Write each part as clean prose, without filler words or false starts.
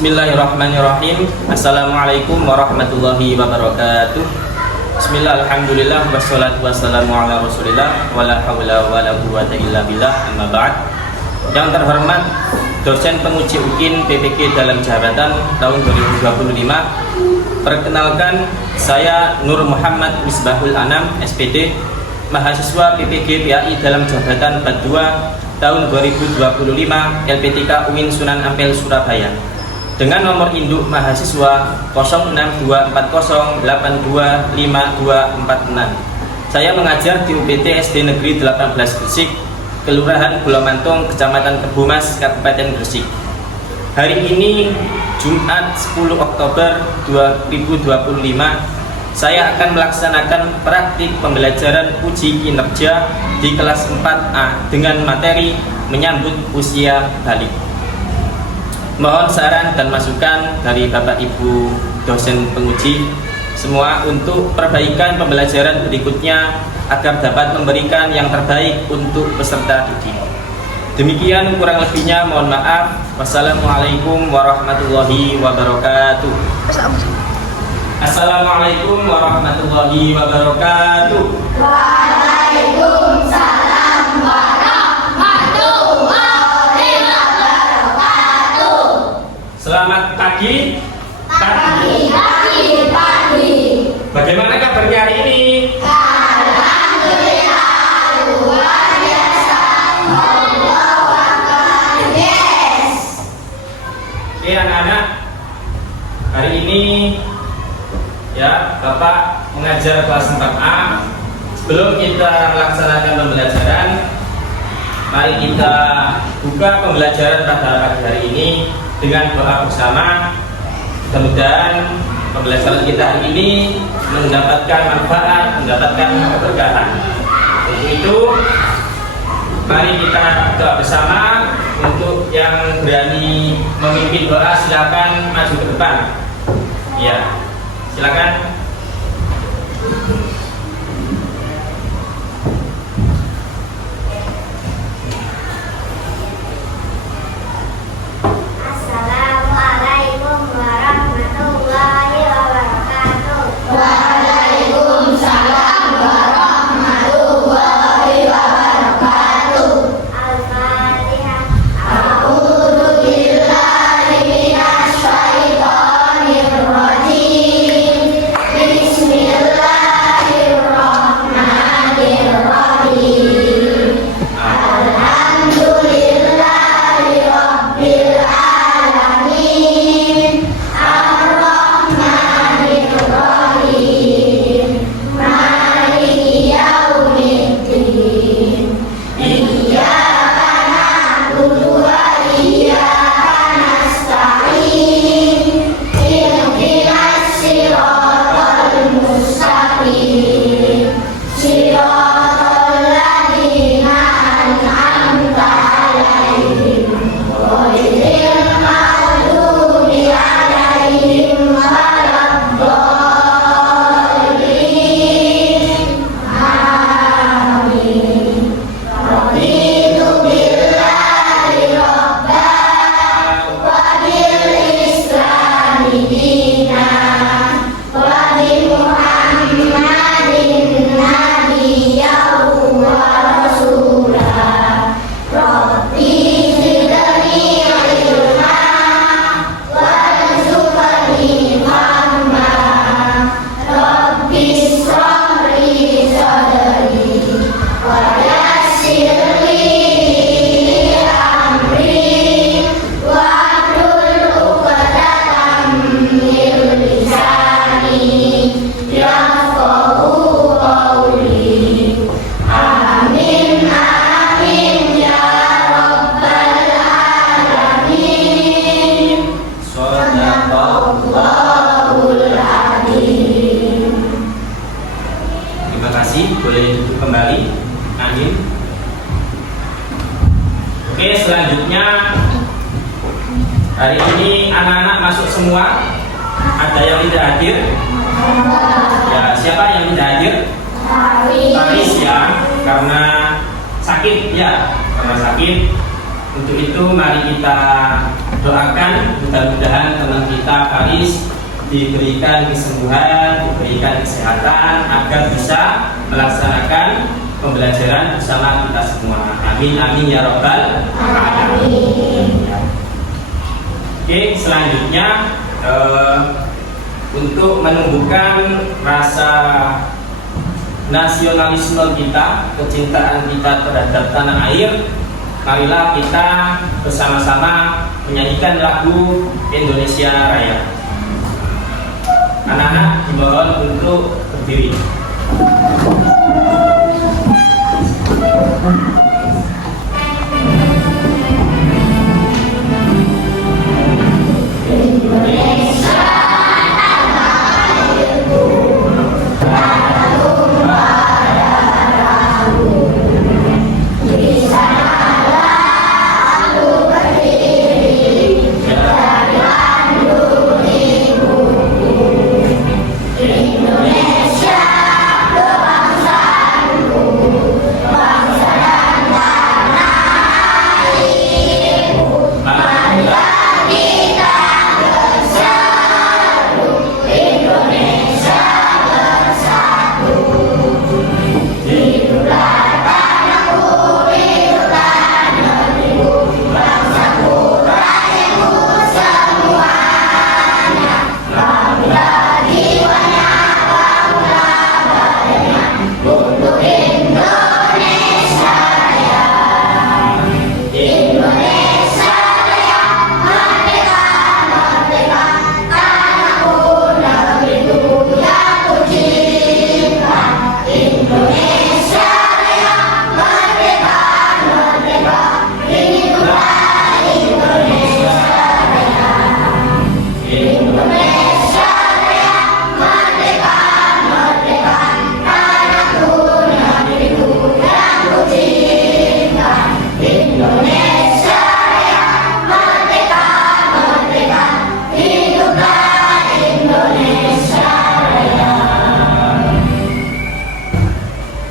Bismillahirrahmanirrahim. Assalamualaikum warahmatullahi wabarakatuh. Bismillah, alhamdulillah, wassalatu wassalamu ala rasulillah, wala hawla wala quwwata illa billah, amma ba'd. Yang terhormat dosen penguji UKIN PPG dalam jabatan tahun 2025. Perkenalkan, saya Nur Muhammad Misbahul Anam, SPD, mahasiswa PPG PAI dalam jabatan 42 tahun 2025, LPTK UIN Sunan Ampel, Surabaya, dengan nomor induk mahasiswa 0624082526. Saya mengajar di UPT SD Negeri 18 Gresik, Kelurahan Bulamantung, Kecamatan Kebumas, Kabupaten Gresik. Hari ini Jumat 10 Oktober 2025, saya akan melaksanakan praktik pembelajaran uji kinerja di kelas 4A dengan materi menyambut usia balik. Mohon saran dan masukan dari Bapak Ibu dosen penguji semua untuk perbaikan pembelajaran berikutnya agar dapat memberikan yang terbaik untuk peserta didik. Demikian kurang lebihnya, mohon maaf. Wassalamualaikum warahmatullahi wabarakatuh. Assalamualaikum warahmatullahi wabarakatuh. Waalaikumsalam warahmatullahi wabarakatuh. Selamat pagi. Pagi. Bagaimana kabarnya hari ini? Alhamdulillah, luar biasa. Allahu Akbar. Yes. Oke anak-anak, hari ini ya Bapak mengajar kelas 4A. Sebelum kita melaksanakan pembelajaran, mari kita buka pembelajaran pada pagi hari ini dengan doa bersama. Mudah-mudahan pembelajaran kita hari ini mendapatkan manfaat, mendapatkan keberkahan. Untuk itu, mari kita doa bersama. Untuk yang berani memimpin doa, silakan maju ke depan. Ya, silakan. Assalamualaikum warahmatullahi wabarakatuh. Waalaikumsalam warahmatullahi wabarakatuh. Al-Fatihah. A'udzu billahi minasy syaithanir rajim. Bismillahirrahmanirrahim. Alhamdulillahi rabbil alamin. Ar-Rahmanir Rahim. Maliki yaumiddin. Iyyaka na'budu wa iyyaka nasta'in. Ihdinas siratal mustaqim. Siratal ladzina an'amta 'alaihim ghairil maghdubi 'alaihim waladdallin. Amin. Raditu billahi rabban wa bil islami dinan wa bi Muhammadin nabiyyan wa rasulah. Rabbi zidni ilma warzuqni fahma. Rabbi ishrah li sadri wa yassir li amri wahlul 'uqdatam min lisani yafqahu qawli. Amin amin ya rabbal alamin. Shadaqallahul adzim. Terima kasih, boleh duduk kembali. Amin. Oke, selanjutnya hari ini anak-anak masuk semua. Ada yang tidak hadir? Ya, siapa yang tidak hadir? Paris ya, karena sakit ya, karena sakit. Untuk itu mari kita doakan mudah-mudahan teman kita Faris diberikan kesembuhan, diberikan kesehatan agar bisa melaksanakan pembelajaran bersama kita semua. Amin amin ya robbal alamin. Oke, selanjutnya untuk menumbuhkan rasa nasionalisme kita, kecintaan kita terhadap tanah air, marilah kita bersama-sama menyanyikan lagu Indonesia Raya. Anak-anak dimohon untuk berdiri.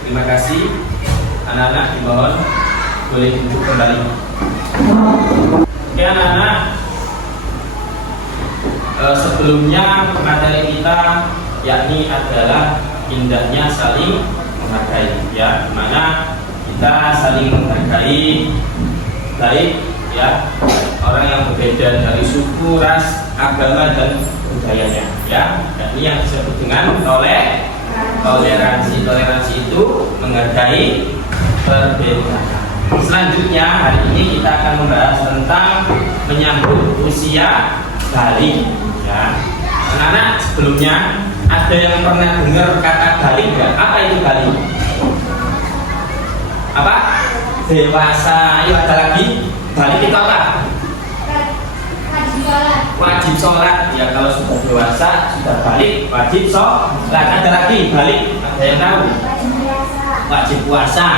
Terima kasih. Anak-anak dimohon boleh duduk kembali. Oke anak-anak, sebelumnya materi kita yakni adalah indahnya saling menghargai, ya, dimana kita saling menghargai baik ya orang yang berbeda dari suku, ras, agama dan budayanya, ya. Ini yang disebut dengan toleransi. Toleransi itu menghargai perbedaan. Selanjutnya hari ini kita akan membahas tentang menyambut usia balik, ya. Anak-anak, sebelumnya ada yang pernah dengar kata balik nggak? Apa itu balik? Apa? Dewasa. Ayo ada lagi. Balik itu apa? Wajib sholat. Ya, kalau sudah dewasa sudah balik wajib sholat. Ada lagi balik. Ada yang tahu? Wajib puasa.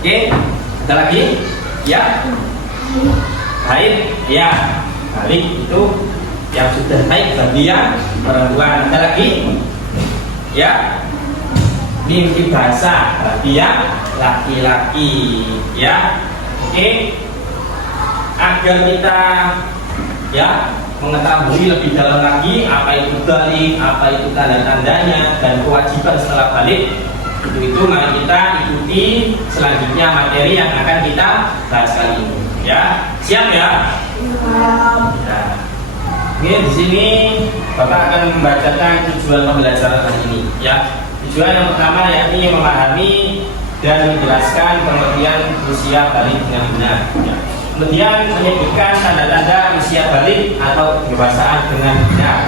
Oke. Ada lagi? Ya. Haid. Ya. Balik itu yang sudah haid bagi yang perempuan. Ada lagi? Ya. Mimpi basah bagi yang laki-laki. Ya. Oke. Agar kita ya mengetahui lebih dalam lagi apa itu balik, apa itu tanda-tandanya dan kewajiban setelah balik, itu mari kita ikuti selanjutnya materi yang akan kita bahas kali ini. Ya, siap ya? Ya. Oke, di sini Bapak akan membacakan tujuan pembelajaran kali ini. Ya, tujuan yang pertama yakni memahami dan menjelaskan pengertian usia balik dengan benar. Ya. Kemudian menyebutkan tanda-tanda usia balik atau kedewasaan dengan benar.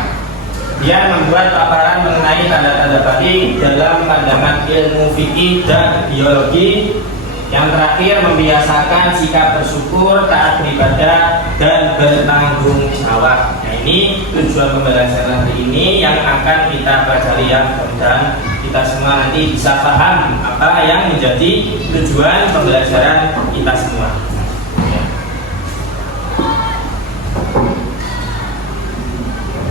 Dia membuat paparan mengenai tanda-tanda balik dalam pandangan ilmu fikih dan biologi. Yang terakhir membiasakan sikap bersyukur, taat beribadah, dan bertanggung jawab. Nah, ini tujuan pembelajaran hari ini yang akan kita pelajari ya. Dan kita semua nanti bisa paham apa yang menjadi tujuan pembelajaran kita semua.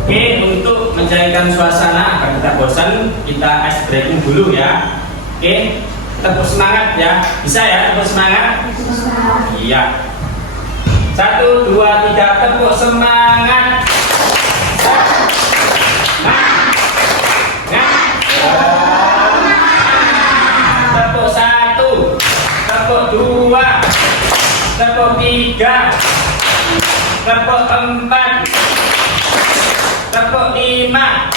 Oke, untuk mencairkan suasana agar kita bosan, kita ice breaking dulu ya. Oke, tetap semangat ya. Bisa ya, tetap semangat? Iya. 1, 2, 3, tepuk semangat. Tepuk 1, tepuk 2, tepuk 3, tepuk 4, tepuk 5,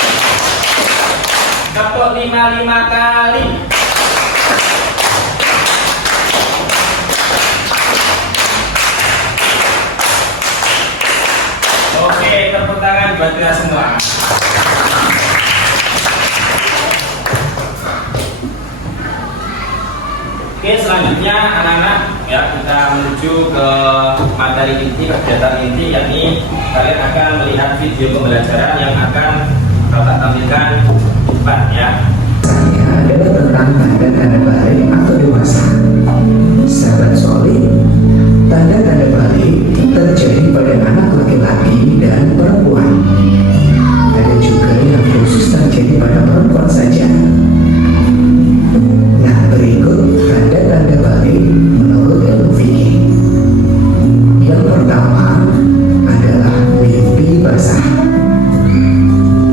tepuk 5 kali. Oke, tepuk tangan buat kita semua. Oke, selanjutnya anak-anak ya, kita menuju ke materi inti, kegiatan inti, yakni kalian akan melihat video pembelajaran yang akan Bapak tampilkan di depan ya. Adalah tentang tanda-tanda balik atau dewasa. Sahabat solih, tanda-tanda balik terjadi pada anak laki-laki dan perempuan. Ada juga yang khusus terjadi pada perempuan saja. Nah, berikut tanda-tanda balik menurut ilmu fikih. Yang pertama adalah mimpi basah.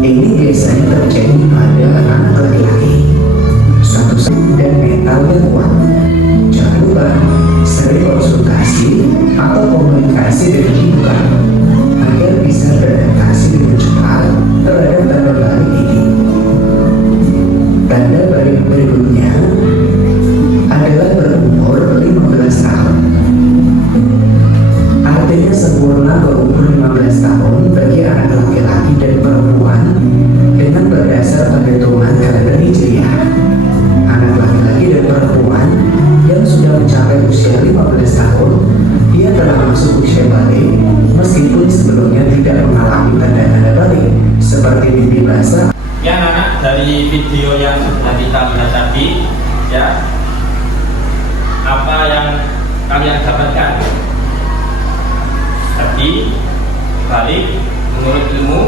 Ini biasanya terjadi pada anak laki-laki. Suatu dan mental yang kuat. Jangan lupa sering konsultasi atau komunikasi dengan ibu agar bisa beradaptasi dengan cepat terhadap tanda balik ini. Tanda balik berikutnya adalah berumur 15 tahun. Artinya sempurna berumur 15 tahun bagi anak laki-laki dan perempuan dengan berdasar pada hitungan kalender Hijriah. Anak laki-laki dan perempuan yang sudah mencapai usia 15 tahun, dia telah masuk usia balik meskipun sebelumnya tidak mengalami tanda-tanda balik seperti mimpi basah. Ya anak-anak, dari video yang sudah kita lihat tadi ya, apa yang kalian dapatkan tadi balik menurut ilmu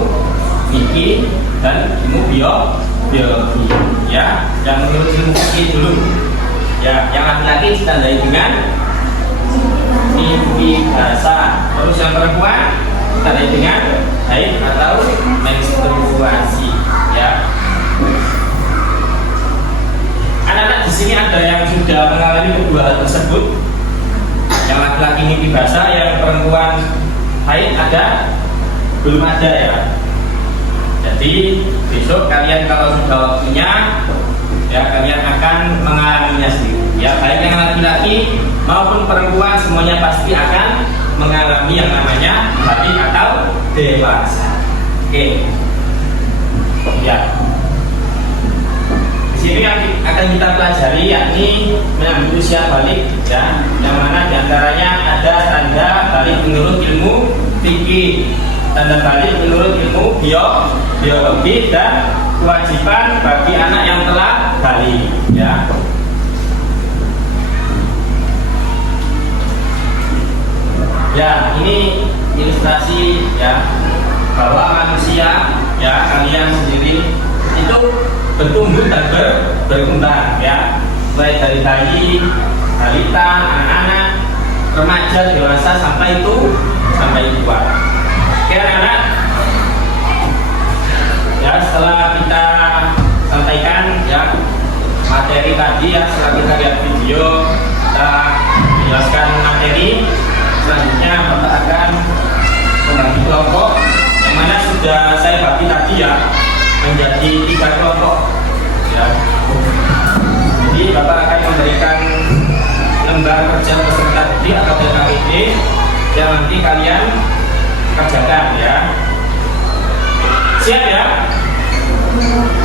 fikih dan ilmu biologi ya. Yang menurut ilmu fikih dulu ya, yang laki-laki ditandai dengan mimpi basah, terus yang perempuan ditandai dengan haid atau menstruasi ya. Anak-anak di sini ada yang sudah mengalami kedua hal tersebut. Yang laki-laki mimpi basah, yang perempuan haid ada? Belum ada ya. Jadi besok kalian kalau sudah waktunya ya, kalian akan mengalaminya sendiri ya, baik yang laki-laki maupun perempuan semuanya pasti akan mengalami yang namanya balik atau dewasa. Oke ya, di sini yang akan kita pelajari yakni menyambut usia balik ya, yang mana diantaranya ada tanda balik menurut ilmu fikih, tanda balik menurut ilmu biologi, dan kewajiban bagi anak yang telah balik ya. Ya, ini ilustrasi ya, bahwa manusia ya, kalian sendiri itu bertumbuh dan berkembang ya, mulai dari bayi, balita, anak-anak, remaja, dewasa, sampai tua. Oke anak-anak ya, setelah kita sampaikan ya materi tadi ya, setelah kita lihat video, kita menjelaskan materi, selanjutnya Bapak akan membagi kelompok yang mana sudah saya bagi tadi ya menjadi 3 kelompok ya. Jadi Bapak akan memberikan lembar kerja peserta didik atau PKWD yang nanti kalian kerjakan ya. Siap ya?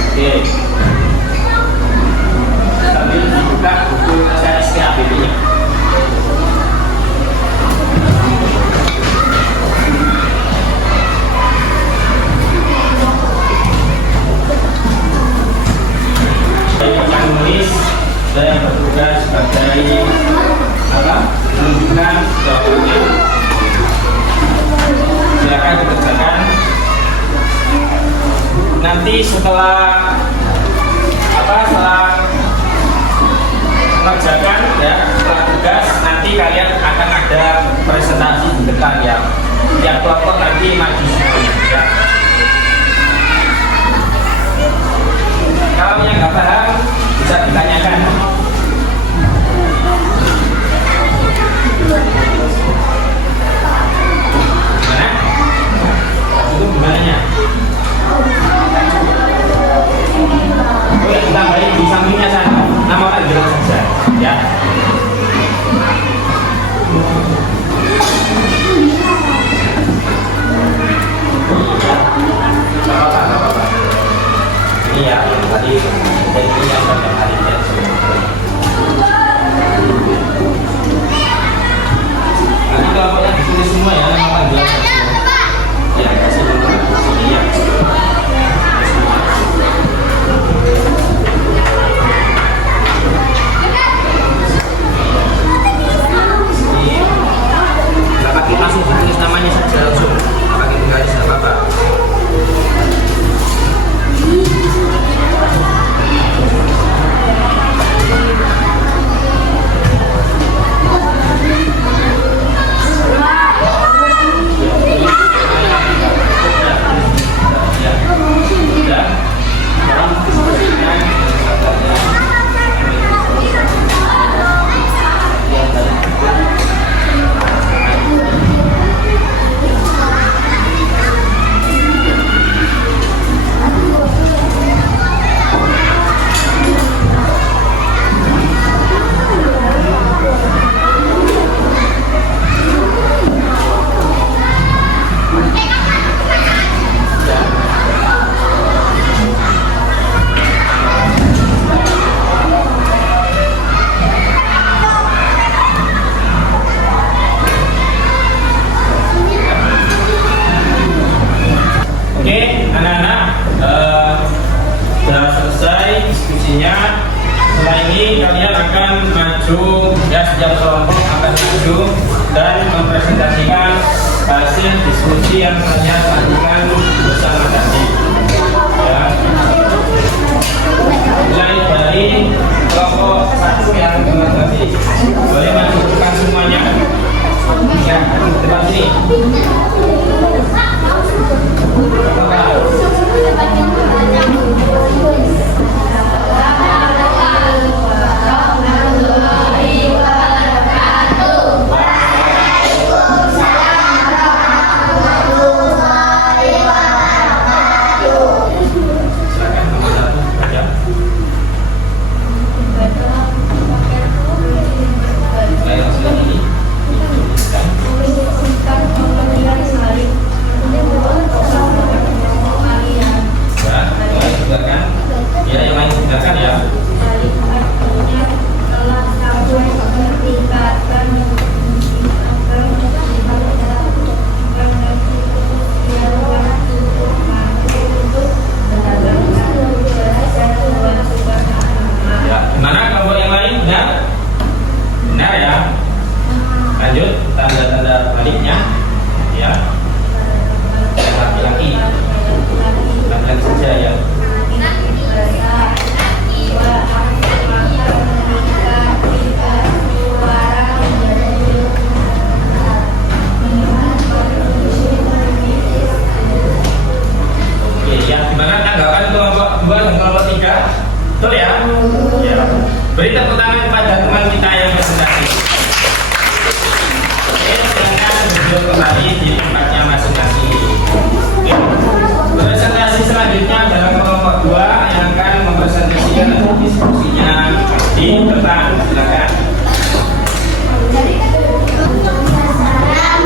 Oke. Sambil dibuka buku SKPD-nya. Yang menulis saya bertugas sebagai menunjukkan jawabannya. Silakan dikerjakan. Nanti setelah mengerjakan ya, setelah tugas nanti kalian akan ada presentasi di depan ya. Tiap kelompok nanti maju semuanya ya. Kalau yang nggak paham bisa ditanyakan. Gimana? Itu gimana nya? Boleh tambahin di sampingnya sana. Nama orang jelas saja ya. Apa-apa. Ini ya yang tadi, dan ini yang pada hari ini. Nanti kelompoknya ditulis semua ya, nama panggilan saja. Ya, kasih nomor sini ya. Nggak pakai langsung tulis namanya saja langsung, nggak pakai garis apa-apa. Setelah ini kalian akan maju ya, setiap kelompok akan maju dan mempresentasikan hasil diskusi yang kalian lakukan bersama tadi ya. Mulai dari kelompok satu yang tadi boleh majukan semuanya ya, depan sini. Lanjut tanda-tanda baliknya ya. Laki-laki saja ya. Oke ya, gimana tanggapan kelompok 2 dan kelompok 3? Betul ya? Ya. Beri tepuk tangan kepada teman kita yang presentasi. Duduk kembali di tempatnya masing-masing. Presentasi selanjutnya adalah kelompok 2 yang akan mempresentasikan diskusinya di depan. Silakan.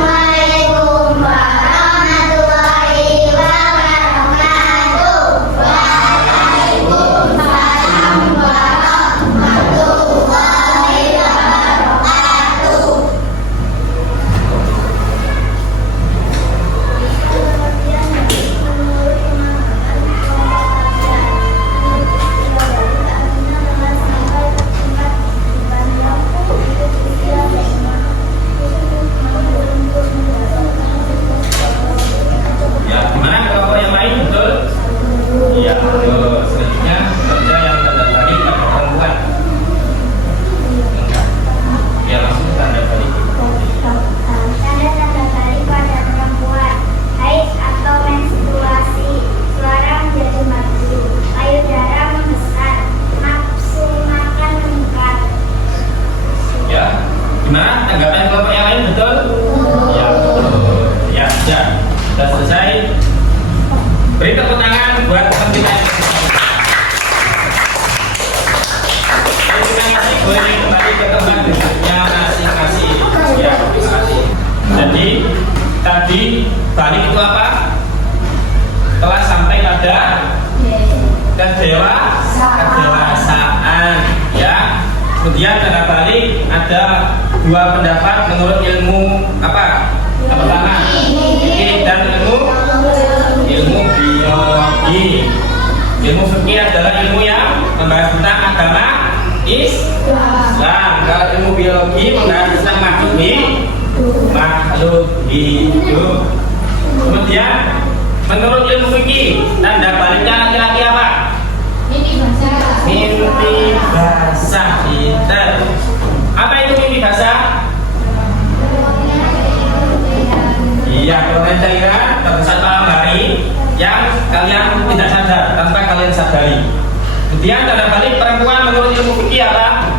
Assalamualaikum warahmatullahi wabarakatuh. Waalaikumsalam warahmatullahi wabarakatuh. tanda balik ada dua pendapat menurut ilmu apa? Yang pertama, fikih dan ilmu biologi. Ilmu fikih adalah ilmu yang membahas tentang agama Islam. Kalau ilmu biologi membahas tentang makhluk hidup. Kemudian menurut ilmu fikih tanda baliknya laki-laki apa? Mimpi basah. Apa itu mimpi basah? Iya, fenomena cairan terbesar malam hari yang kalian tidak sadar tanpa kalian sadari. Kemudian tanda balik perempuan menurut ilmu fikih apa?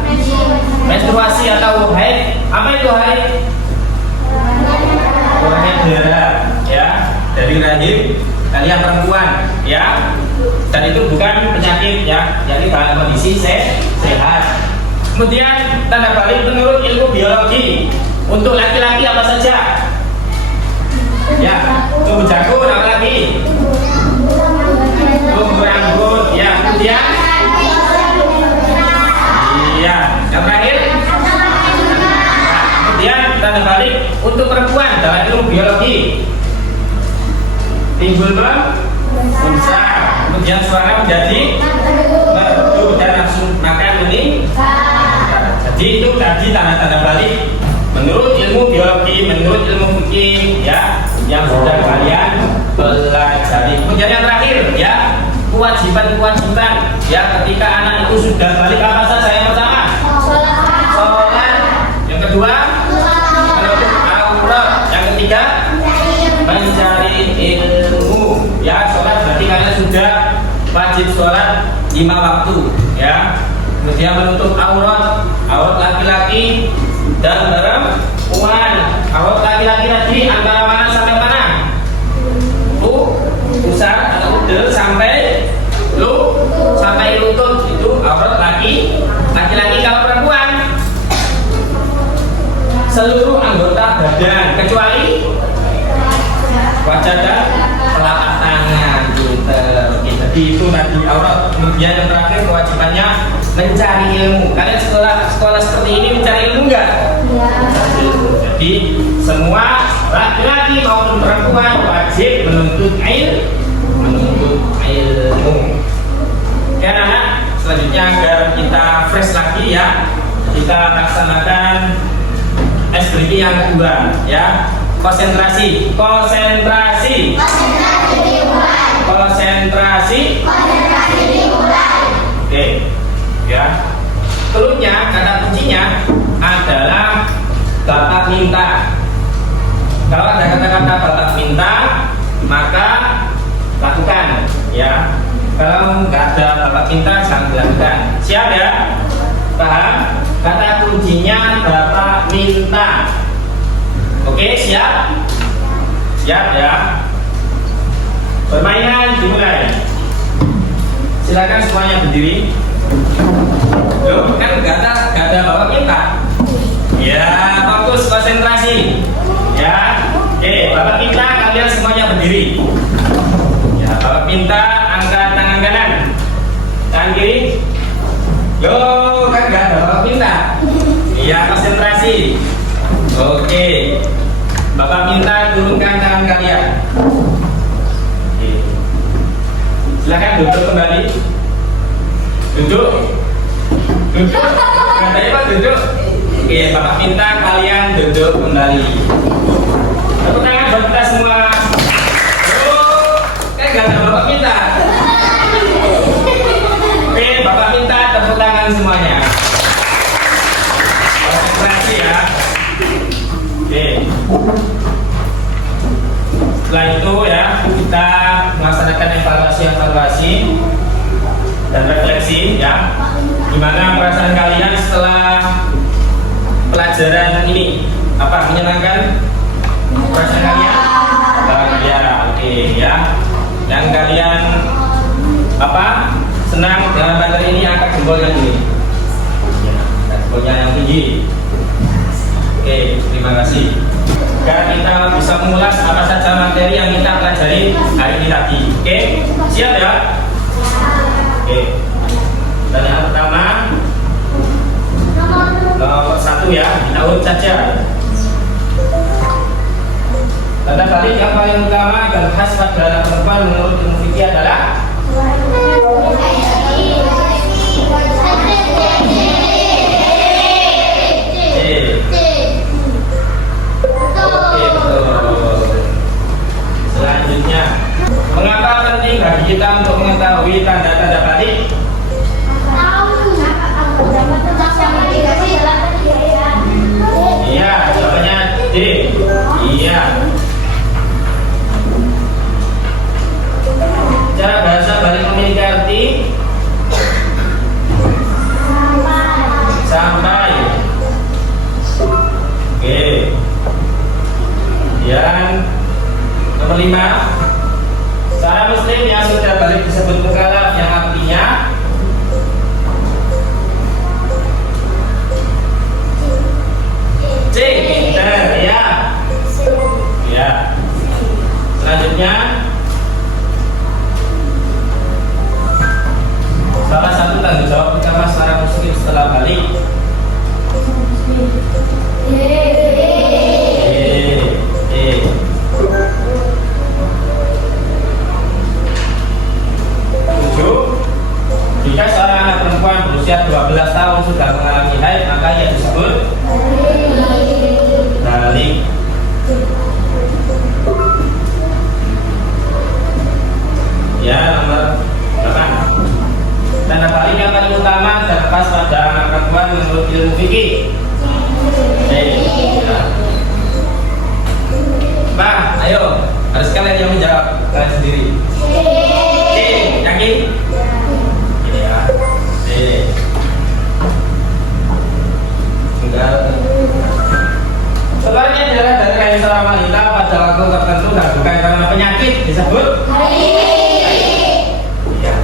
Menstruasi atau haid. Apa itu haid? Haid darah, ya, dari rahim kalian perempuan, ya. Dan itu bukan penyakit, ya, jadi dalam kondisi sehat. Kemudian tanda balik menurut ilmu biologi untuk laki-laki apa saja? Ya, tumbuh jagung apa lagi? Tumbuh rambut, ya. Kemudian, iya, yang terakhir. Kemudian tanda balik untuk perempuan dalam ilmu biologi timbul besar, kemudian suara menjadi merdu dan langsung makan ini. Jadi itu tadi tanda-tanda balik menurut ilmu biologi, menurut ilmu fikih, ya, yang sudah kalian pelajari. Kemudian yang terakhir, ya, kewajiban, ya, ketika anak itu sudah balik apa saja? Yang pertama, sholat. Yang kedua, menutup aurat. Yang ketiga, mencari ilmu. Ya, sholat berarti kalian sudah wajib sholat 5 waktu, ya. Kemudian menutup aurat laki-laki dan perempuan. Aurat laki-laki tadi antara mana sampai mana? Pusar atau udel sampai lutut, itu aurat laki-laki. Kalau perempuan seluruh anggota badan kecuali wajah dan telapak tangan, gitu. Jadi itu tadi aurat. Kemudian yang terakhir kewajibannya mencari ilmu. Kalian sekolah seperti ini mencari ilmu enggak? Jadi semua laki-laki maupun perempuan wajib menuntut ilmu. Ya anak, selanjutnya agar kita fresh lagi, ya, kita laksanakan SBK yang kedua, ya. Konsentrasi. Oke, ya. Selanjutnya kata kuncinya adalah bapak minta. Kalau ada kata-kata bapak minta, maka lakukan, ya. Kalau nggak ada bapak minta, jangan dilakukan. Siap, ya? Paham? Kata kuncinya bapak minta. Oke, siap? Siap, ya? Permainan dimulai. Silakan semuanya berdiri. Loh, kan nggak ada bapak minta. Ya, fokus konsentrasi. Ya, oke, bapak minta kalian semuanya berdiri. Ya, bapak minta angkat tangan kanan, tangan kiri. Loh, kan nggak ada bapak minta. Iya, konsentrasi. Oke, bapak minta turunkan tangan kalian. Oke. Silakan duduk kembali. Duduk. Katanya Pak duduk. Oke, bapak minta kalian duduk kembali. Tepuk tangan buat kita semua. Oh, gak ada bapak minta. Oke, bapak minta tepuk tangan semuanya. Konsentrasi, ya. Oke. Setelah itu, ya, kita melaksanakan evaluasi dan refleksi, ya. Gimana perasaan kalian setelah pelajaran ini? Apa menyenangkan perasaan kalian? Ya, oke, ya. Yang kalian apa? Senang dalam materi ini, angkat jempolnya ini. Jempolnya yang tinggi. Oke, terima kasih. Agar kita bisa mengulas apa saja materi yang kita pelajari hari ini tadi. Oke, siap, ya? Oke. Dan yang pertama, satu ya, kita urut saja. Tanda balik yang paling utama dan khas pada anak perempuan menurut ilmu fikih adalah Oke, betul. Selanjutnya, mengapa penting bagi kita untuk mengetahui tanda-tanda balik? Iya, jawabannya D. Iya. Cara bahasa balik memiliki arti sampai. Oke. Kemudian nomor 5, secara muslim yang sudah balik disebut mukallaf yang artinya C. Pinter, ya. Ya. Selanjutnya, salah satu tanggung jawab utama seorang muslim setelah balik. Jika seorang anak perempuan berusia 12 tahun sudah mengalami haid, maka ia disebut balik. Ya, nomor 8. Tanda balik yang paling utama terlepas pada anak perempuan menurut ilmu fikih. Pak, ayo, harus kalian yang menjawab, kalian sendiri. C, yakin? Ya, C. Enggak. Sebenarnya adalah dari kain seorang wanita pada waktu tertentu dan bukan karena penyakit disebut ya.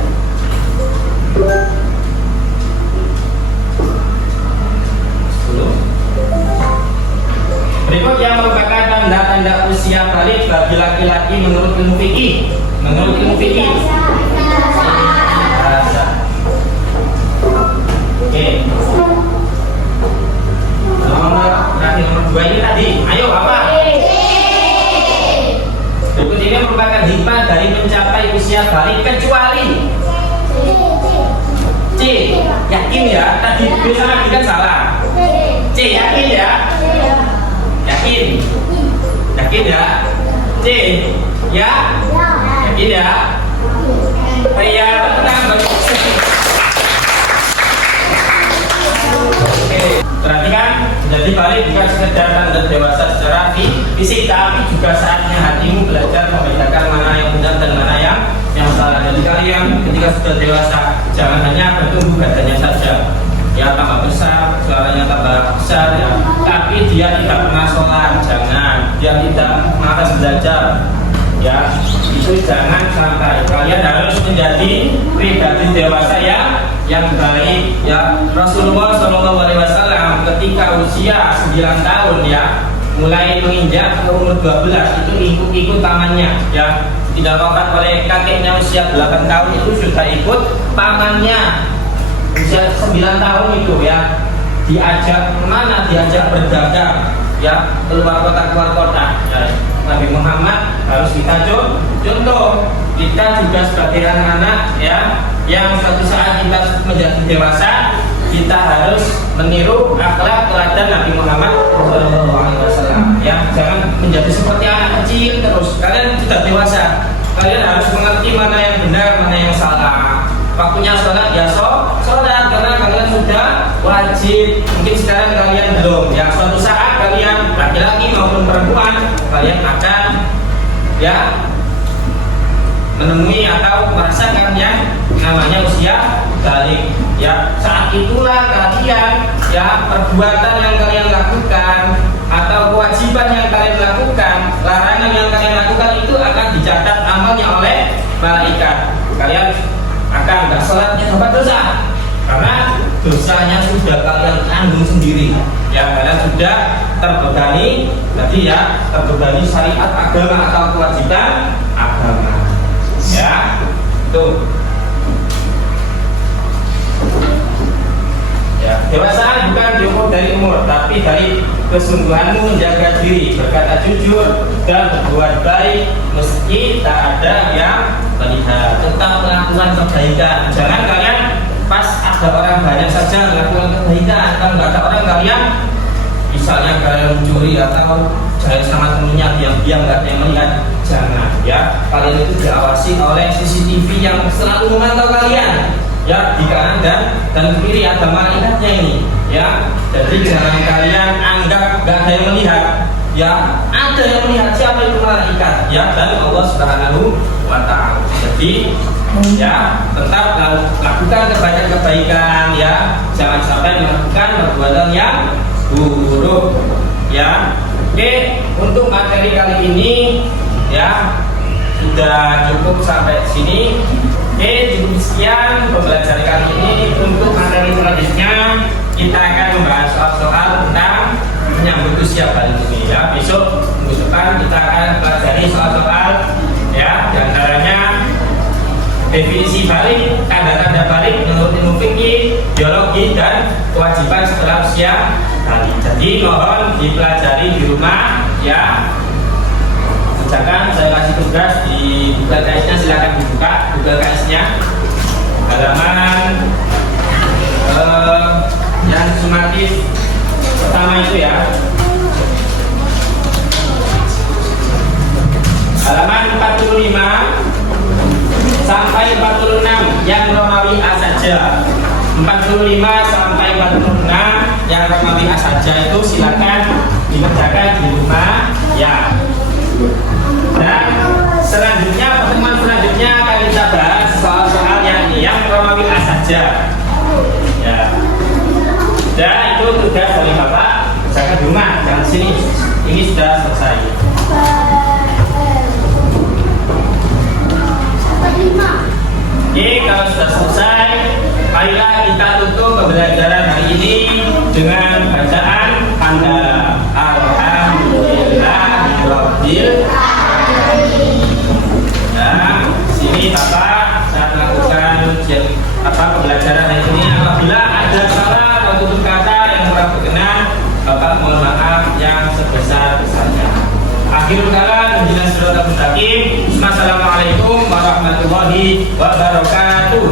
Berikut yang merupakan tanda-tanda usia balik bagi laki-laki menurut ilmu fikih. Menurut ilmu fikih. Oke. Nomor 2 ini tadi. Ayo apa? Berikut ini merupakan hikmah dari mencapai usia balik kecuali C. Yakin ya? Tadi bisa kan salah. C. Yakin ya? Yakin? Yakin ya? C. Ya? Yakin ya? Pria tenang. Oke, perhatikan, menjadi balik bukan sekedar tanda dewasa secara fisik, tapi juga saatnya hatimu belajar membedakan mana yang benar dan mana yang salah. Jadi kalian ketika sudah dewasa, jangan hanya bertumbuh badannya saja, ya tambah besar, suaranya tambah besar, ya, tapi dia tidak pernah sholat, jangan, dia tidak malas belajar, ya, itu jangan sampai. Kalian harus menjadi pribadi dewasa yang baik, ya. Rasulullah SAW ketika usia 9 tahun, ya, mulai menginjak ke umur 12 itu ikut pamannya, ya. Tidak wafat oleh kakeknya usia 8 tahun itu sudah ikut pamannya usia 9 tahun itu, ya. Diajak kemana? Diajak berdagang, ya, keluar kota, ya. Nabi Muhammad harus kita contoh. Kita juga sebagai anak-anak, ya, yang suatu saat kita menjadi dewasa, kita harus meniru akhlak teladan Nabi Muhammad SAW. Ya, jangan menjadi seperti anak kecil terus. Kalian sudah dewasa, kalian harus mengerti mana yang benar, mana yang salah. Waktunya sholat, ya sholat, karena kalian sudah wajib. Mungkin sekarang kalian belum, ya. Suatu saat kalian laki-laki maupun perempuan, kalian akan, ya, menemui atau merasakan yang namanya usia balik, ya. Saat itulah kalian, ya, perbuatan yang kalian lakukan atau kewajiban yang kalian lakukan, larangan yang kalian lakukan itu akan dicatat amalnya oleh malaikat. Kalian akan nggak sholatnya dapat dosa karena dosanya sudah kalian tanggung sendiri, ya. Kalian sudah terbebani, tadi, ya, terbebani syariat agama atau kewajiban agama, ya. Tuh. Ya, dewasaan bukan diukur dari umur, tapi dari kesungguhanmu menjaga diri, berkata jujur dan berbuat baik meski tak ada yang melihat. Tetap melakukan kebaikan. Jangan kalian pas ada orang banyak saja melakukan kebaikan. Kalau nggak ada orang kalian, misalnya kalian mencuri atau jalan sama temennya diam-diam nggak ada yang melihat, jangan ya. Kalian itu diawasi oleh CCTV yang selalu memantau kalian. Ya, di kanan dan kiri ada malaikatnya ini ya. Jadi jangan kalian anggap gak ada yang melihat ya. Ada yang melihat, siapa itu malaikat ya, dan Allah Subhanahu wa ta'ala. Jadi ya, tetap lakukan kebaikan ya, jangan sampai melakukan perbuatan yang buruk ya. Oke, untuk materi kali ini ya sudah cukup sampai sini. Oke, cukup sekian pembelajaran kali ini. Untuk materi selanjutnya kita akan membahas soal-soal tentang menyambut usia balik ini ya. Besok minggu depan kita akan pelajari soal-soal ya, diantaranya definisi balik, tanda-tanda balik menurut ilmu fikih, biologi, dan kewajiban setelah usia balik. Jadi mohon dipelajari di rumah ya. Misalkan saya kasih tugas di Google KS-nya, silakan dibuka Google KS-nya halaman yang sumatif pertama itu ya, halaman 45 sampai 46 yang Romawi A saja. 45 sampai 46 yang Romawi A saja itu silakan dikerjakan di rumah ya. Dan selanjutnya, pertemuan selanjutnya akan kita bahas soal-soal yang Romawi A saja ya. Dan itu tugas dari Bapak, kerjakan di rumah, jangan sini. Ini sudah selesai. Oke, kalau sudah selesai, marilah kita tutup pembelajaran hari ini dengan bacaan hamdalah. Alhamdulillahirabbil alamin. Nah, sini Bapak saat melakukan pembelajaran hari ini, apabila ada salah atau tutur kata yang kurang berkenan, Bapak mohon maaf yang sebesar-besarnya. Akhirul kalam, ihdinas siratal mustaqim. Wassalamualaikum warahmatullahi wabarakatuh.